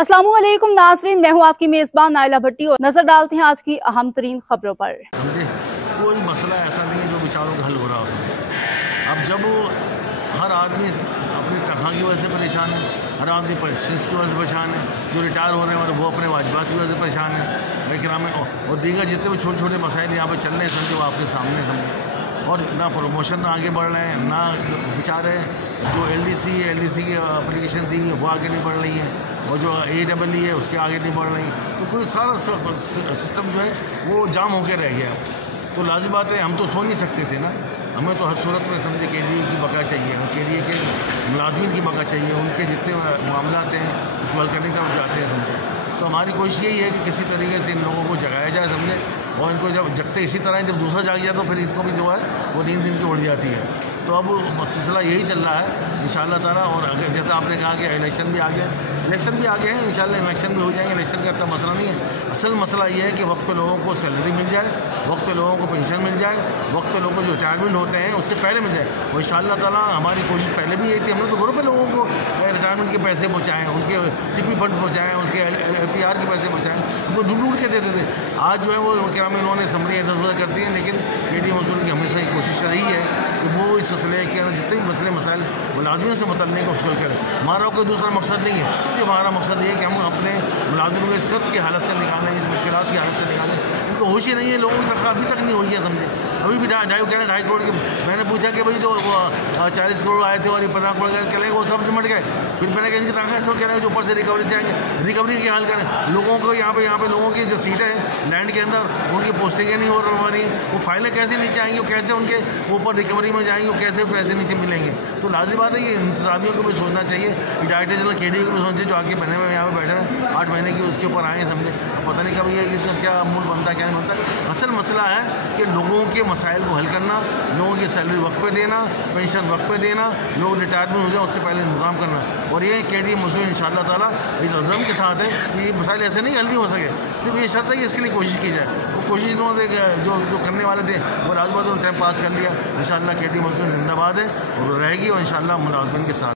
अस्सलामुअलैकुम नाज़रीन, मैं हूँ आपकी मेज़बान नाइला भट्टी और नजर डालते हैं आज की अहम तरीन खबरों पर। समझे, कोई मसला ऐसा नहीं है जो बेचारों का हल हो रहा हो। अब जब हर आदमी अपनी तनख्वाह की वजह से परेशान है, हर आदमी पेंशन की वजह से परेशान है, जो रिटायर हो रहे हैं वो अपने वाजिबात की वजह से परेशान है किराम, और दीगर जितने भी छोटे छोटे मसाइल यहाँ पर चल रहे हैं समझे वो आपके सामने समझे। और ना प्रमोशन आगे बढ़ रहे हैं, ना बेचारे जो LDC है, LDC की एप्लीकेशन दी हुई है वो आगे नहीं बढ़ रही है, और जो AEE है उसके आगे नहीं बढ़ रही। तो कोई सारा सिस्टम जो है वो जाम होकर रह गया। तो लाजिम बात है, हम तो सो नहीं सकते थे ना, हमें तो हर सूरत में समझे KDA की बका चाहिए, KDA के मुलाजमीन की बका चाहिए, उनके जितने मामला हैं उसको हल करने की तरफ जाते हैं समझे। तो हमारी कोशिश यही है कि किसी तरीके से इन लोगों को जगाया जाए समझे, और इनको जब जगते इसी तरह जब दूसरा जाग जाए तो फिर इनको भी जो है वो नींद इनकी उड़ जाती है। तो अब सिलसिला यही चल रहा है इंशाअल्लाह ताला। और अगर जैसा आपने कहा कि इलेक्शन भी आ गए हैं, इंशाअल्लाह इलेक्शन भी हो जाएंगे। इलेक्शन का इतना मसला नहीं है, असल मसला ये है कि वक्त पे लोगों को सैलरी मिल जाए, वक्त पे लोगों को पेंशन मिल जाए, वक्त पे लोगों को जो रिटायरमेंट होते हैं उससे पहले मिल जाए। और इंशाअल्लाह ताला हमारी कोशिश पहले भी यही थी, हमने तो घरों पर लोगों को रिटायरमेंट के पैसे पहुँचाएँ, उनके CP फंड पहुँचाएँ, उसके LPR के पैसे पहुँचाएँ, उनको ढूंढ के देते थे। आज जो है वो क्या में इन्होंने समरी इधर-उधर कर दी है, लेकिन KDA मजदूर की हमेशा ही कोशिश रही है कि वो इस सिलसिले के अंदर जितने भी मसले मसाइल मुलाजमियों से मुतल्लिक़ को उसको करें। हमारा कोई दूसरा मकसद नहीं है, सिर्फ हमारा मकसद ये है कि हम अपने मुलाजमियों को इस कर्ब की हालत से निकालें, इस मुश्किलात की हालत से निकालें। इनको होश ही नहीं है, लोगों की तनख्वाह अभी तक नहीं हुई है समझे। अभी भी 2.5 करोड़ की, मैंने पूछा कि भाई जो 40 करोड़ आए थे और ये 50 करोड़ चले वो सब निमट गए। फिर मैंने कहा इनकी तनख्वाह इसको कह रहे हैं जो ऊपर से रिकवरी से आएंगे, रिकवरी की हाल करें। लोगों को यहाँ पे लोगों की जो सीटें हैं लैंड के अंदर, उनकी पोस्टिंगें नहीं हो रही, वो फाइलें कैसे नीचे आएंगी, कैसे उनके ऊपर रिकवरी में जाएंगे, कैसे पैसे नीचे मिलेंगे। तो लाजिम बात है ये इंतजामियों को भी सोचना चाहिए, डायरेक्टर जनरल KDA को भी सोचना चाहिए, जो आके बने हुए यहाँ पे बैठे हैं 8 महीने की, उसके ऊपर आए समझे। पता नहीं कभी ये इसका क्या मूल बनता है क्या नहीं बनता। असल मसला है कि लोगों के मसाइल को हल करना, लोगों की सैलरी वक्त पे देना, पेंशन वक्त पे देना, लोग रिटायरमेंट हो जाए उससे पहले इंतजाम करना। और ये KDA मजदूर इंशाअल्लाह ताला इस अज़म के साथ है कि ये मसाइल ऐसे नहीं हल नहीं हो सके, सिर्फ ये शर्त है कि इसके लिए कोशिश की जाए। वो कोशिश इन्होंने जो करने वाले थे वो राजबाद टाइम पास कर लिया। इंशाअल्लाह KDA मजदूर जिंदाबाद है और रहेगी, और इंशाअल्लाह मुलाजमिन के साथ।